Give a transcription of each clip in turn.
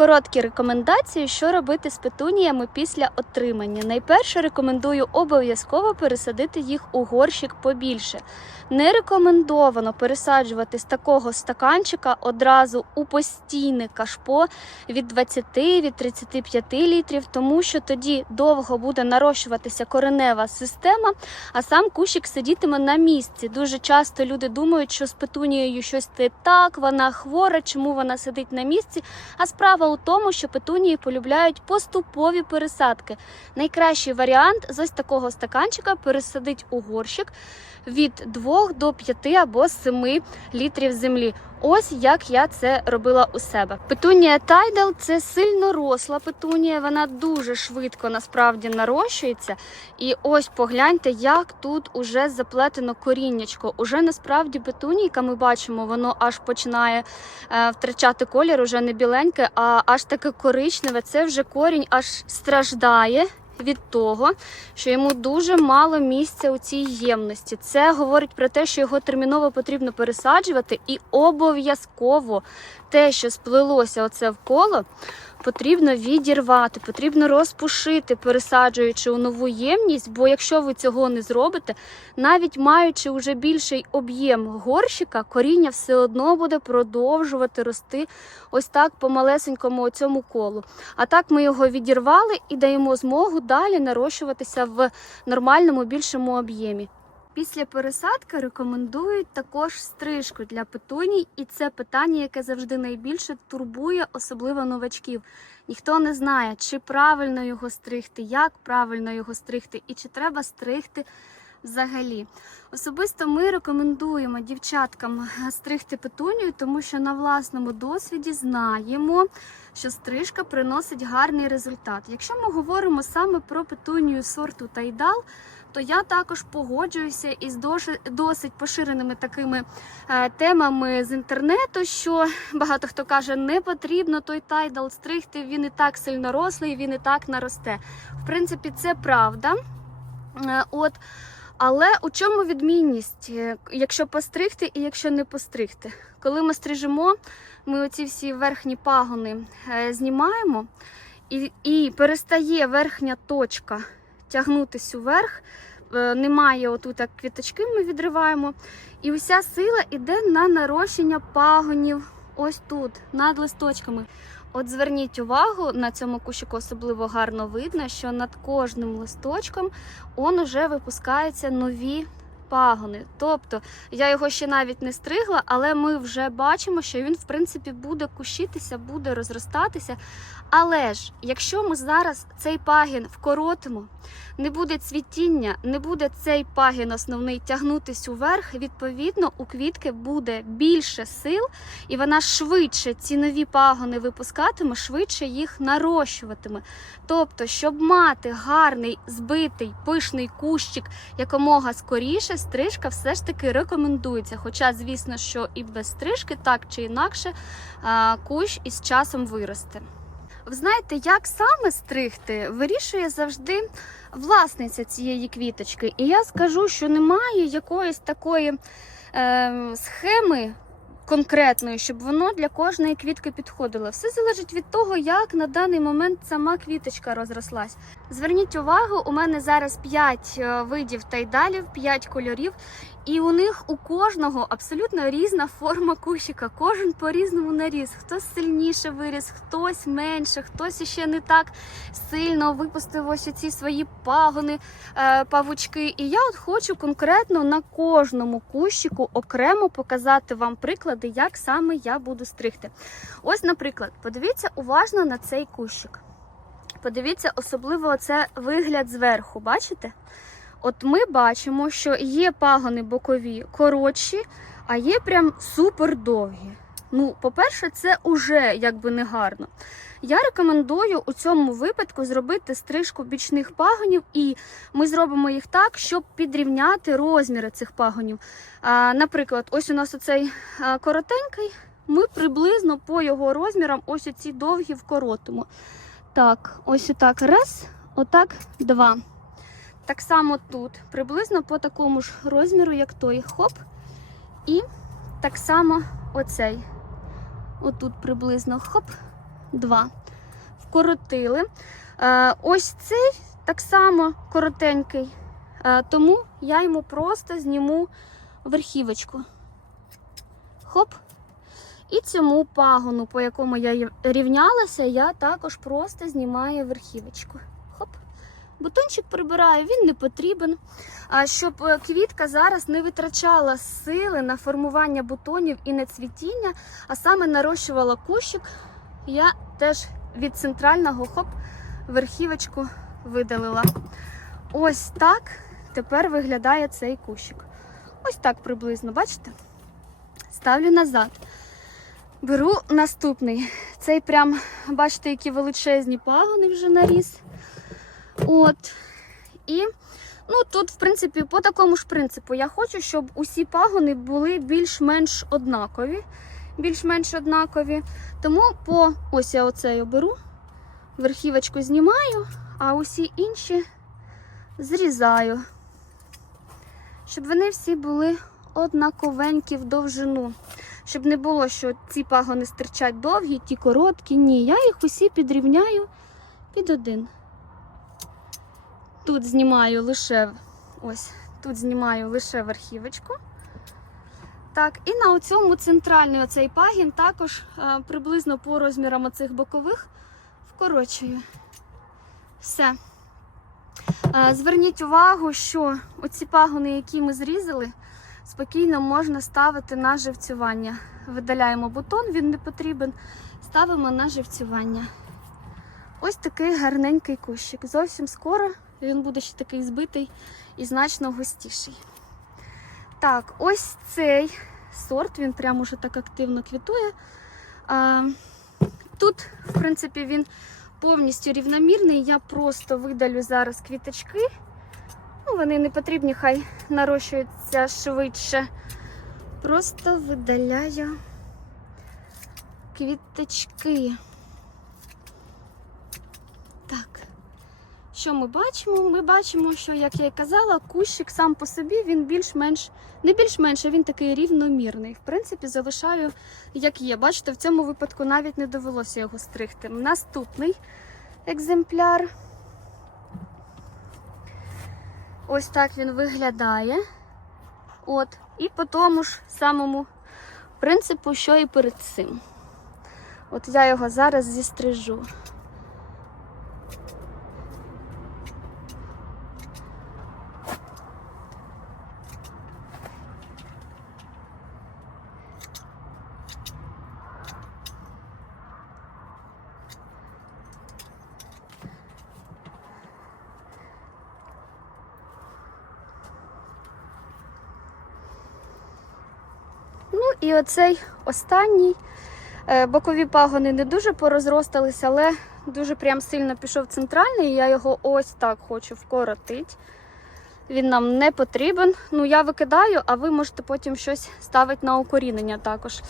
Короткі рекомендації, що робити з петуніями після отримання. Найперше рекомендую обов'язково пересадити їх у горщик побільше. Не рекомендовано пересаджувати з такого стаканчика одразу у постійне кашпо від 20 від 35 літрів, тому що тоді довго буде нарощуватися коренева система, а сам кущик сидітиме на місці. Дуже часто люди думають, що з петунією щось не так, вона хвора, чому вона сидить на місці. А справа у тому, що петунії полюбляють поступові пересадки. Найкращий варіант з ось такого стаканчика пересадить у горщик від 2 до 5 або 7 літрів землі. Ось як я це робила у себе. Петунія Тайдал це сильно росла петунія, вона дуже швидко насправді нарощується. І ось погляньте, як тут уже заплетено коріннячко. Уже насправді петунійка, ми бачимо, воно аж починає е, втрачати колір, уже не біленьке, а аж таке коричневе. Це вже корінь аж страждає. Від того, що йому дуже мало місця у цій ємності. Це говорить про те, що його терміново потрібно пересаджувати, і обов'язково те, що сплилося оце в коло, потрібно відірвати, потрібно розпушити, пересаджуючи у нову ємність. Бо якщо ви цього не зробите, навіть маючи вже більший об'єм горщика, коріння все одно буде продовжувати рости ось так по малесенькому цьому колу. А так ми його відірвали і даємо змогу далі нарощуватися в нормальному більшому об'ємі. Після пересадки рекомендують також стрижку для петуній, і це питання, яке завжди найбільше турбує, особливо новачків. Ніхто не знає, чи правильно його стригти, як правильно його стригти і чи треба стригти взагалі. Особисто ми рекомендуємо дівчаткам стригти петунію, тому що на власному досвіді знаємо, що стрижка приносить гарний результат. Якщо ми говоримо саме про петунію сорту тайдал, то я також погоджуюся із досить поширеними такими е, темами з інтернету, що багато хто каже, не потрібно той тайдал стригти, він і так сильно рослий, він і так наросте. В принципі, це правда. Е, От, але у чому відмінність, е, якщо постригти і якщо не постригти? Коли ми стрижемо, ми оці всі верхні пагони знімаємо, і, і перестає верхня точка тягнутись уверх. Е, Немає отут як квіточки, ми відриваємо. І вся сила йде на нарощення пагонів ось тут, над листочками. От зверніть увагу, на цьому кущику особливо гарно видно, що над кожним листочком он уже випускаються нові пагони. Тобто я його ще навіть не стригла, але ми вже бачимо, що він в принципі буде кущитися, буде розростатися. Але ж, якщо ми зараз цей пагін вкоротимо, не буде цвітіння, не буде цей пагін основний тягнутись уверх, відповідно, у квітки буде більше сил, і вона швидше ці нові пагони випускатиме, швидше їх нарощуватиме. Тобто, щоб мати гарний, збитий, пишний кущик якомога скоріше, стрижка все ж таки рекомендується. Хоча, звісно, що і без стрижки, так чи інакше, кущ із часом виросте. Ви знаєте, як саме стригти, вирішує завжди власниця цієї квіточки. І я скажу, що немає якоїсь такої е, схеми конкретної, щоб воно для кожної квітки підходило. Все залежить від того, як на даний момент сама квіточка розрослась. Зверніть увагу, у мене зараз 5 видів тайдалів, 5 кольорів. І у них у кожного абсолютно різна форма кущика. Кожен по-різному наріс. Хтось сильніше виріс, хтось менше, хтось іще не так сильно випустив ось ці свої пагони, е, павучки. І я от хочу конкретно на кожному кущику окремо показати вам приклади, як саме я буду стригти. Ось, наприклад, подивіться уважно на цей кущик. Подивіться, особливо це вигляд зверху. Бачите? От ми бачимо, що є пагони бокові коротші, а є прям супер довгі. Ну, по-перше, це уже якби не гарно. Я рекомендую у цьому випадку зробити стрижку бічних пагонів, і ми зробимо їх так, щоб підрівняти розміри цих пагонів. А, наприклад, ось у нас оцей коротенький, ми приблизно по його розмірам ось оці довгі вкоротимо. Так, ось отак. Раз, отак, два. Так само тут, приблизно по такому ж розміру, як той. Хоп. І так само оцей. Отут приблизно хоп. два. Вкоротили. Е, ось цей так само коротенький, е, тому я йому просто зніму верхівочку. Хоп. І цьому пагону, по якому я рівнялася, я також просто знімаю верхівочку. Бутончик прибираю, він не потрібен. Щоб е, квітка зараз не витрачала сили на формування бутонів і на цвітіння, а саме нарощувала кущик, я теж від центрального хоп верхівочку видалила. Ось так тепер виглядає цей кущик. Ось так приблизно, бачите? Ставлю назад. Беру наступний. Цей прям, бачите, які величезні пагони вже наріс. От. І ну, тут, в принципі, по такому ж принципу я хочу, щоб усі пагони були більш-менш однакові. Більш-менш однакові. Тому по ось я оцею беру, верхівочку знімаю, а усі інші зрізаю. Щоб вони всі були однаковенькі в довжину. Щоб не було, що ці пагони стирчать довгі, ті короткі. Ні, я їх усі підрівняю під один. Тут знімаю лише ось, тут знімаю лише верхівочку. Так, і на цьому центральний оцей пагін також е, приблизно по розмірам оцих бокових вкорочую. Все. Е, Зверніть увагу, що оці пагони, які ми зрізали, спокійно можна ставити на живцювання. Видаляємо бутон, він не потрібен. Ставимо на живцювання. Ось такий гарненький кущик. Зовсім скоро він буде ще такий збитий і значно густіший. Так, ось цей сорт, він прямо уже так активно квітує. А, тут, в принципі, він повністю рівномірний. Я просто видалю зараз квіточки. Ну, вони не потрібні, хай нарощуються швидше. Просто видаляю квіточки. Так. Що ми бачимо? Ми бачимо, що, як я і казала, кущик сам по собі він більш-менш, не більш-менш, а він такий рівномірний. В принципі, залишаю, як є. Бачите, в цьому випадку навіть не довелося його стригти. Наступний екземпляр. Ось так він виглядає. От. І по тому ж самому принципу, що і перед цим. От я його зараз зістрижу. І оцей останній. Е, Бокові пагони не дуже порозросталися, але дуже прям сильно пішов центральний. і Я його ось так хочу вкоротити. Він нам не потрібен. Ну, я викидаю, а ви можете потім щось ставити на укорінення також.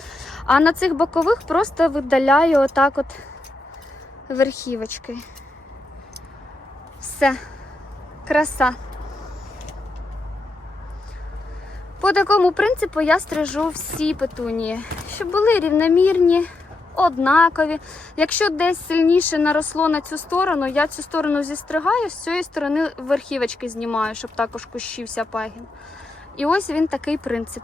А на цих бокових просто видаляю отак от верхівочки. Все, краса. По такому принципу я стрижу всі петунії, щоб були рівномірні, однакові. Якщо десь сильніше наросло на цю сторону, я цю сторону зістригаю, з цієї сторони верхівочки знімаю, щоб також кущився пагін. І ось він такий принцип.